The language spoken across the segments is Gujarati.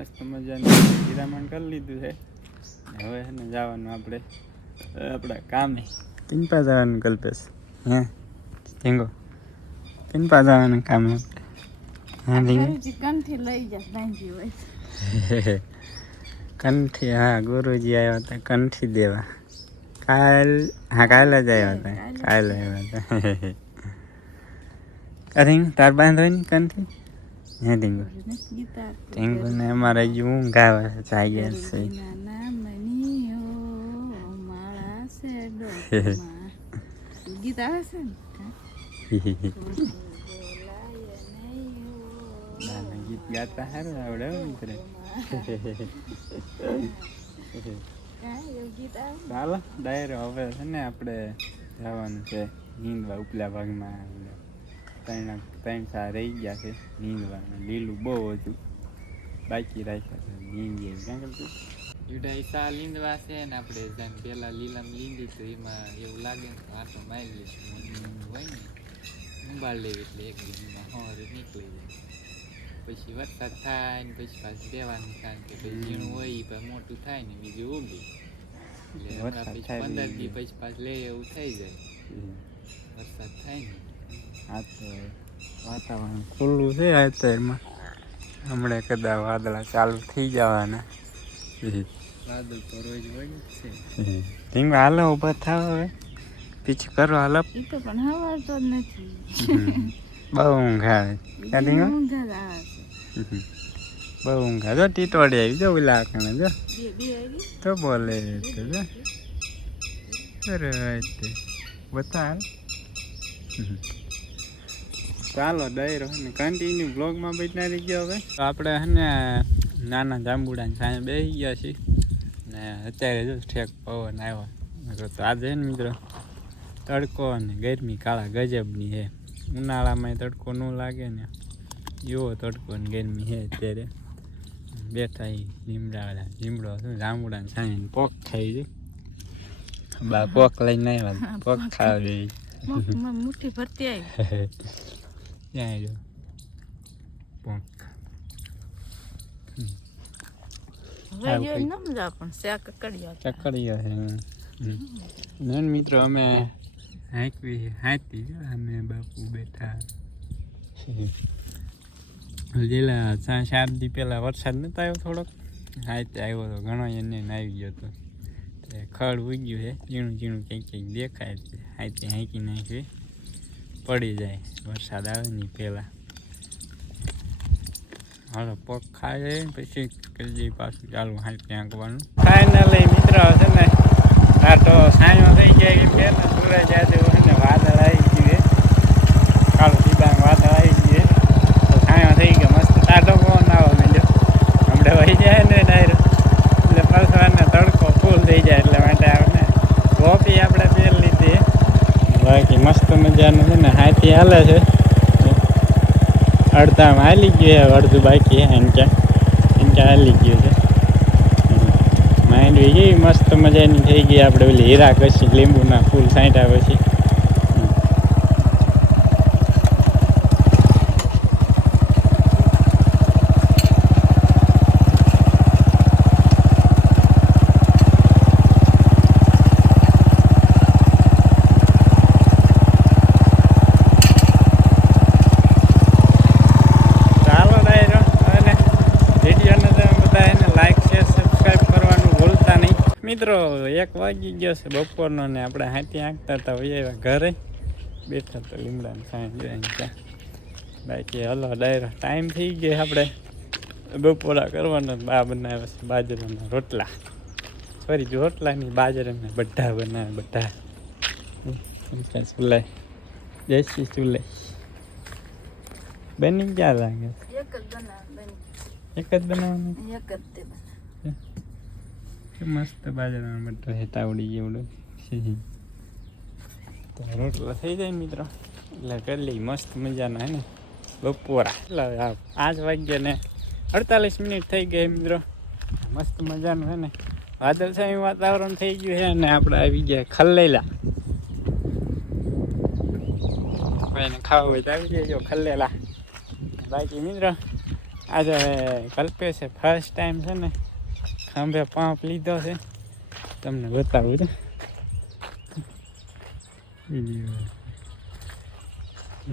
મસ્ત મજાનું હીરામણ કરી લીધું છે. હવે છે ને જવાનું આપણે આપણા કામે. પિંપા જવાનું કલ્પેશ. હે? ઢીંગો પિંપા જવાનું કામે. હા કંઠી લઈ જા બાંધી હોય. કંઠી હા ગુરુજી આવ્યા હતા કંઠી દેવા. કાલ હા કાલે જ આવ્યા હતા કાલે આવ્યા હતા. અરે તાર બાંધવાની કંઠી? હે ગીતા ઢીંગો ને અમારે ઊંઘ આવે છે જાગ્યા છે. ગીત આવે છે ને? ગીત ગાતા હારું આવડે મિત્ર? ચાલો ડાયરો હવે છે ને આપણે જવાનું છે નીંદવા ઉપલા ભાગમાં. ત્રણ ત્રણ સા રહી ગયા છે. નીંદવાનું. લીલું બહુ હતું. બાકી રાખ્યા છે. નીંદીએ. ક્યાં કરતું? યુડાઈ સા લીંદવા છે ને આપણે જેમ પેલા લીલામ લીંદી તો એમાં એવું લાગે ને તો આટો મારી લઈશું હોય ને ઉંબાળ લેવી એટલે એક દિનમાં હોર નીકળી જાય. પછી વરસાદ થાય ને પછી પાછું દેવાનું કારણ કે પછી ઝીણું હોય એ ભાઈ મોટું થાય ને બીજું ઉગી. એટલે હમણાં પછી પંદર. દી પછી પાછું લે એવું થઈ જાય. વરસાદ થાય ને. આ તો વાતાવરણ ખુલ્લું છે અત્યારમાં. હમણાં કદાચ વાદળા ચાલુ થઈ જવાના. વાદળ તો રોજ હોય જ છે. ધીમે હાલો ઊભા થાવ હવે. પીછું કરો હાલો. એ તો પણ હવારતો જ નથી. બહુ ઊંઘ આવે. ત્યાં ધીમે ઊંઘ આવે બહુ ઊંઘ. આવે જો ટીટોડી આવી. જો ઓલા કણે જો. બે બે આવી? તો બોલે તો જો. અરે તે. બતા ચાલો ડાયરો ને કન્ટિન્યુ બ્લોગમાં બેઠા રહી ગયો હવે. તો આપણે હે ને નાના જાંબુડાની સામે બેસી ગયા છીએ. ને અત્યારે જો ઠેક પવન આવ્યો. તો આજે ને મિત્રો તડકો અને ગરમી કાળા ગજબની છે ઉનાળામાં તડકો ન લાગે ને. એવો તડકો ને ગરમી છે અત્યારે. બેઠા લીમડા લીમડો શું જાંબુડા સાંઈ પોક ખાઈ છે બા પોક લઈને આવ્યા પોક ખાવી મુઠ્ઠી ભરતી આવી. ત્યાં જો નન મિત્રો અમે હાંકવી હાંતી જો અમે બાપુ બેઠા જેલા ચાર દી પહેલાં વરસાદ નતો આવ્યો થોડોક હાથે આવ્યો તો ઘણો એને ને આવી ગયો હતો તે ખડ ઉગ્યું છે ઝીણું ઝીણું કંઈક કંઈક દેખાય છે હાથે હાંકી નાખી પડી જાય. વરસાદ આવે ને પહેલાં. હાલો, પગ ખાય પછી કરી પાછું. ચાલુ હાથે હાંકવાનું ફાઇનલી મિત્ર, છે ને, આ તો સાંજો થઈ જાય કે પહેલાં સૂરજ આજે છે ને વાદળ આવી ગયું છે કાળો સીધા વાદળ આવી ગયું છે તો સાંયો થઈ ગયો મસ્ત ટાઢો પવન આવો માંડ્યો હમણાં વહી જાય ને ડાયરો એટલે પાછો એને તડકો ફૂલ થઈ જાય એટલે માટે આપણે કોફી આપણે પેલ લીધી બાકી મસ્ત મજાનું છે ને, હાથી હાલે છે. અડધામાં હાલી ગયું છે અડધું બાકી એને ક્યાં એને ક્યાં હાલી ગયું છે. માંડવી કેવી મસ્ત મજાની થઈ ગઈ, આપણે ઓલી હીરા કશી લીંબુના ફૂલ છાંટ્યા પછી ચાલો ડાયરો અને વિડીયોને તમે બધા એને લાઈક શેર સબસ્ક્રાઈબ કરવાનું ભૂલતા નહીં મિત્રો એક વાગી ગયો છે બપોરનો ને આપણે હાથી આંકતા હતા વહી ઘરે. બેઠા તો લીમડાને સાંજ ત્યાં બાકી હલો ડાયરો ટાઈમ થઈ ગયો આપણે. બપોરા કરવાના બા બનાવે છે બાજરાના રોટલા. સોરી રોટલાની રોટલા બાજરાના બધા બનાવે બધા. ચૂલાય દેશી ચૂલાઈ બની ક્યાં લાગે એક જ બનાવવાનું? એક જ મસ્ત બાજરાના બટર. હેતા ઉડી ગયું તો રોટલા થઈ જાય મિત્રો. એટલે કરી લઈ મસ્ત મજાના હે ને? બપોરા. એટલે પાંચ વાગ્યા ને અડતાલીસ મિનિટ થઈ ગઈ મિત્રો. મસ્ત મજાનું છે ને? વાદળછાયું વાતાવરણ થઈ ગયું છે અને આપણે આવી ગયા ખલ્લેલા કોઈને ખાવું હોય તો આવી જજો ખલ્લેલા બાકી મિત્રો આજે કલ્પે છે ફર્સ્ટ ટાઈમ છે ને ખંભે પાંપ લીધો છે. તમને બતાવું છું.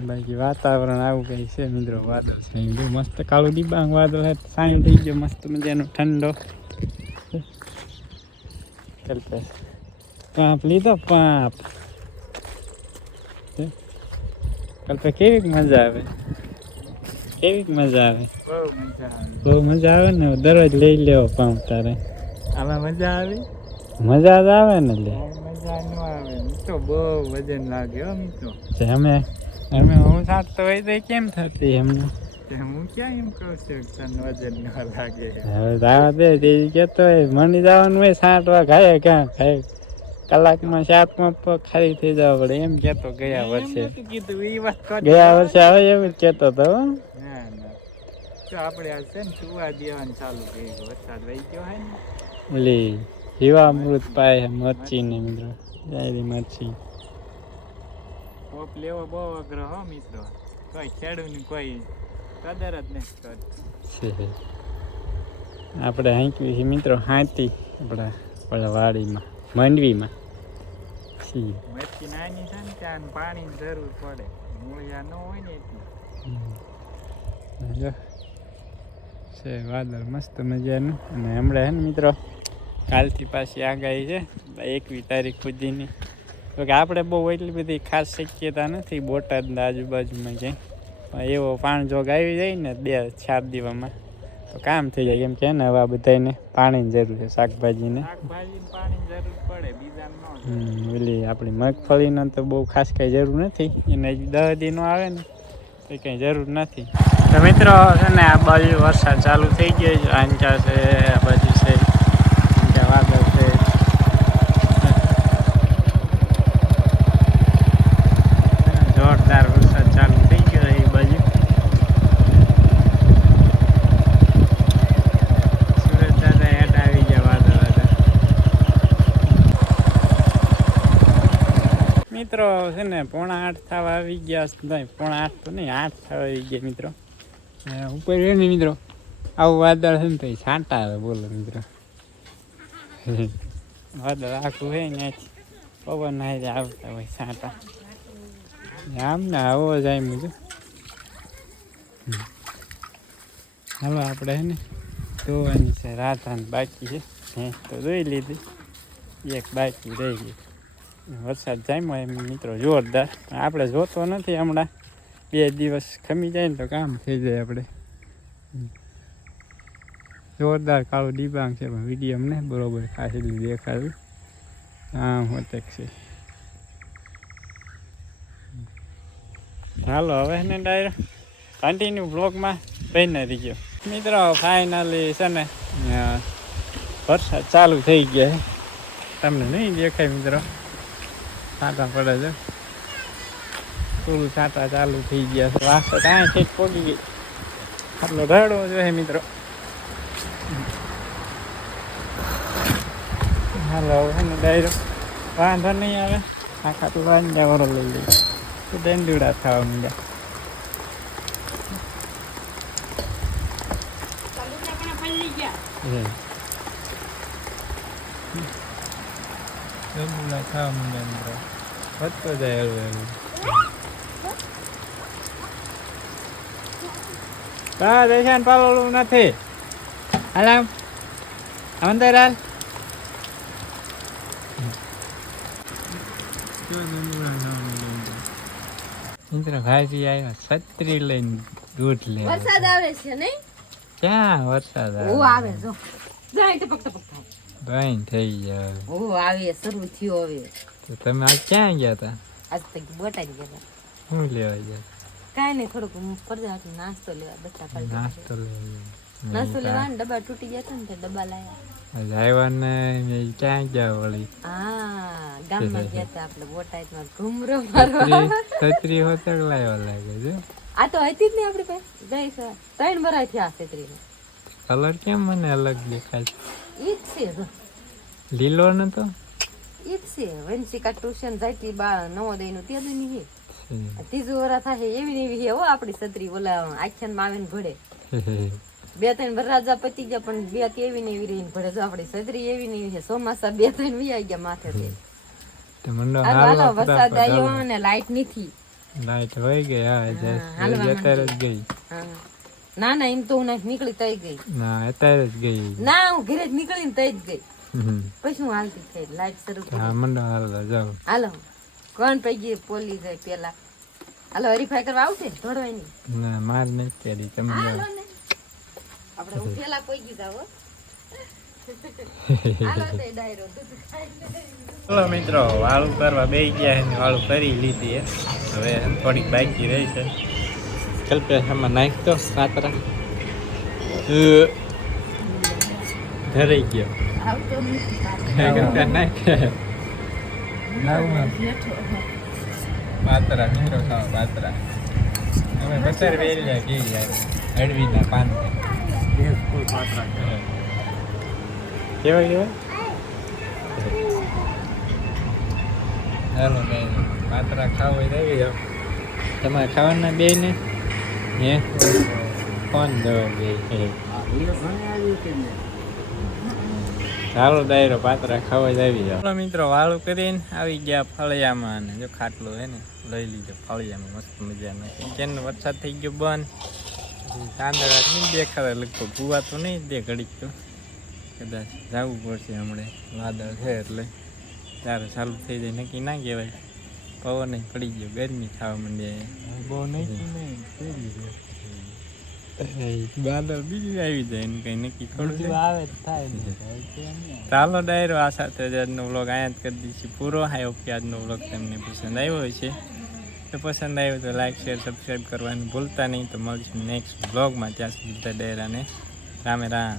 બાકી વાતાવરણ આવું કઈ છે, મિત્રો? વાદળ છે. મસ્ત કાળું ડિબાંગ વાદળ સાંજ થઈ ગયો મસ્ત મજાનો ઠંડો. કલ્પે પાંપ લીધો, પાંપ? કલ્પે કેવી મજા આવે. કેવી મજા આવે? બહુ મજા આવે. ને? દરરોજ લઈ લેવો પાઉં તારે. આમાં મજા આવી? મજા જ આવે ને લે. મજા ન આવે. તો બહુ વજન લાગે હો મિત્રો અમે અમે હું સાચતો હોય તો કેમ થતી એમને? હું ક્યાં એમ કહું છું તને વજન ન લાગે? હવે દાવા દે તે કહેતો હોય મની જવાનું હોય સાંટવા ખાય ક્યાં ખાય? કલાકમાં સાતમાં ખાલી થઈ જવા પડે. એમ કેતો ગયા વર્ષે. ગયા વર્ષે હવે એવું જ કેતો હતો હો. આપણે આ છે ને સુવા દેવાનું ચાલુ કરી વરસાદ વહી ગયો હોય ને. ઓલી જીવામૃત પાય મરચી ને મિત્રો ડાયરી મરચી. કોપ લેવો બહુ અઘરો હો મિત્રો. કોઈ ખેડૂતની કોઈ કદર જ નથી કરતું. છે આપણે હાંકવી છે મિત્રો હાંતી આપણા આપણા વાડીમાં. માંડવીમાં. મરચી નાની છે ને ત્યાં પાણીની જરૂર પડે. મૂળિયા ન હોય ને એટલી જો. છે વાદળ મસ્ત મજાનું. અને હમણાં હે ને મિત્રો કાલથી પાછી આગાહી છે એકવીસ તારીખ સુધીની. તો કે આપણે બહુ એટલી બધી ખાસ શક્યતા નથી બોટાદના આજુબાજુમાં ક્યાંય. પણ એવો પાણી જોગ આવી જાય ને બે ચાર દિવસમાં તો કામ થઈ જાય કેમ કે ને હવે આ બધાને પાણીની જરૂર છે શાકભાજીને. પાણીની જરૂર પડે બીજા હમ, ઓલી આપણી મગફળીનો તો બહુ ખાસ કંઈ જરૂર નથી. એને દસ દિનો આવે ને એ કંઈ જરૂર નથી. તો મિત્રો છે ને આ બાજુ વરસાદ ચાલુ થઈ ગયો છે આંચા છે આ બાજુ છે આંચા વાદળ છે જોરદાર વરસાદ ચાલુ થઈ ગયો છે એ બાજુ સુરત દાદા હેઠ આવી ગયા વાદળ હતા મિત્રો, છે ને, પોણા આઠ થવા આવી ગયા પોણા આઠ તો નહીં, આઠ થવા આવી ગયા મિત્રો. ઉપર રહે ને મિત્રો. આવું વાદળ છે ને તો છાંટા આવે, બોલો મિત્રો. વાદળ આખું છે ને પવન ના આવતા હોય છાંટા. આમ ને આવો જાય મુજબ હાલો, આપણે હે ને ધોવાની છે રાધાને બાકી છે. હે, તો ધોઈ લીધી. એક બાકી રહી ગઈ. વરસાદ જામ્યો એમ મિત્રો, જોરદાર. આપણે જોતો નથી હમણાં. બે દિવસ ખમી જાય ને તો કામ થઈ જાય આપણે. જોરદાર કાળું ડિબાંગ છે, પણ વીડિયો અમને બરોબર ખાસી દેખાયું આમ હોતે છે. હાલો, હવે ને ડાયરો? કન્ટિન્યુ બ્લોગમાં રહીને રહી ગયો મિત્રો ફાઇનલી છે ને વરસાદ ચાલુ થઈ ગયા તમને નહીં દેખાય મિત્રો? છાંટા પડે છે. ફૂલ છાંટા ચાલુ થઈ ગયા છે. વાસ કાંઈ ઠીક પોગી ગઈ. આટલો રડવો જોઈએ મિત્રો. હાલો હવે ડાયરો. વાંધો નહીં આવે. આખા તો વાંજા વરો લઈ લઈ તો દંડુડા થવા માંડ્યા. હે. દંડુડા થવા માંડ્યા મિત્રો વધતો જાય હળવે હળવે હા દેશાન પાલોલું નથી. હાલ અંદર હાલ મિત્ર ભાઈજી આવ્યા છત્રી લઈને દૂધ લે વરસાદ આવે છે નહીં? ક્યાં વરસાદ ઓ આવે જો. જાય ટપક ટપક થાય થઈ ગયા ઓ આવે શરૂ થયો હવે. તો તમે આ ક્યાં ગયા હતા આજ તક બોટાઈ ગયા શું લેવા ગયા? કાંઈ નહીં થોડુંક પડદા નાસ્તો લેવા બચ્ચા પડદા નાસ્તો લેવા નાસ્તો લેવા ડબ્બા તૂટી ગયા હતા ને તે ડબ્બા લાયા. આવ્યા ને મેં ક્યાં ગયા વળી? હા ગામમાં ગયા હતા આપણે બોટાદમાં ઘુમરો મારવા છત્રી છત્રી હોતક લાવ્યા લાગે છે. આ તો હતી જ ને આપણી પાસે. ગઈ ત્રણ વરાય થયા છેતરીને. કલર કેમ મને અલગ દેખાય છે? ઈ છે લીલો નતો ઈ જ છે. વંશિકા ટ્યુશન જાતી બા નવોદયનું તે છે છે. ત્રીજું વરા થાય એવી ને એવી હો આપણી છત્રી ઓલા આખ્યાનમાં આવે ભળે બે ત્રણ વરરાજા પતી ગયા પણ બે કેવી ને એવી રહીને ભરે જો આપણી છત્રી એવી ને એવી છે ચોમાસા બે ત્રણ વી ગયા માથે તે. મંડો વરસાદ આવ્યો. અને લાઈટ નથી. લાઈટ હોય ગઈ હા હા, હાલવા જ ગઈ. હા. ના ના એમ તો હું નાખ નીકળી તઈ ગઈ. ના અત્યારે જ ગઈ. ના હું ઘરે જ નીકળીને તઈ જ ગઈ. પછી હું હાલતી થઈ લાઈટ શરૂ કરી. હા મંડો હાલો જાઓ. હાલો કોણ પૈકી પોલી જાય પેલા? હાલો હરીફાઈ કરવા આવશે ધોડવાની ના માર નથી કરી તમે હાલો ને. આપણે હું પેલા પૈકી જાવ હો. હાલો મિત્રો વાળું કરવા બે ગયા વાળું કરી લીધી હવે થોડીક બાકી રહી છે. કલ્પેશામાં નાખતો કાતરા ધરાઈ ગયો આવતો નથી કલ્પે નાખ પાતરા નીરો ખાવા પાતરા અમે બચાર વેલ્યા કે યાર અડવીના પાન કેવા કેવા હાલો બેન પાતરા ખાવ હોય તમારે ખાવાના બે ને હે કોણ ચાલો ખાવા જ આવી જાઓ. મિત્રો, વાળું કરીને આવી ગયા ફળિયામાં અને જો ખાટલો હે ને, લઈ લીધો ફળિયામાં, મસ્ત મજાનો. કેનો વરસાદ થઈ ગયો બંધ. તાંદળા નહીં દેખાડે લગભગ ભૂવા તો નહીં દે ઘડીક તો. કદાચ જવું પડશે હમણાં, વાદળ છે એટલે. ત્યારે ચાલુ થઈ જાય, નક્કી ના કહેવાય. પવન પડી ગયો. ગરમી થવા માંડી. બહુ નહીં વાદળ બીજું આવી જાય ને કઈ નક્કી થોડું આવે ચાલો ડાયરો આ સાથે આજનો વ્લોગ અહીંયા જ કરી દઈશું. પૂરો હોપ કે આજનો વ્લોગ તમને પસંદ આવ્યો હોય છે તો પસંદ આવ્યો તો લાઈક શેર સબસ્ક્રાઈબ કરવાનું ભૂલતા નહીં. તો મળશું નેક્સ્ટ વ્લોગમાં. ત્યાં સુધી ડાયરાને રામે રામ.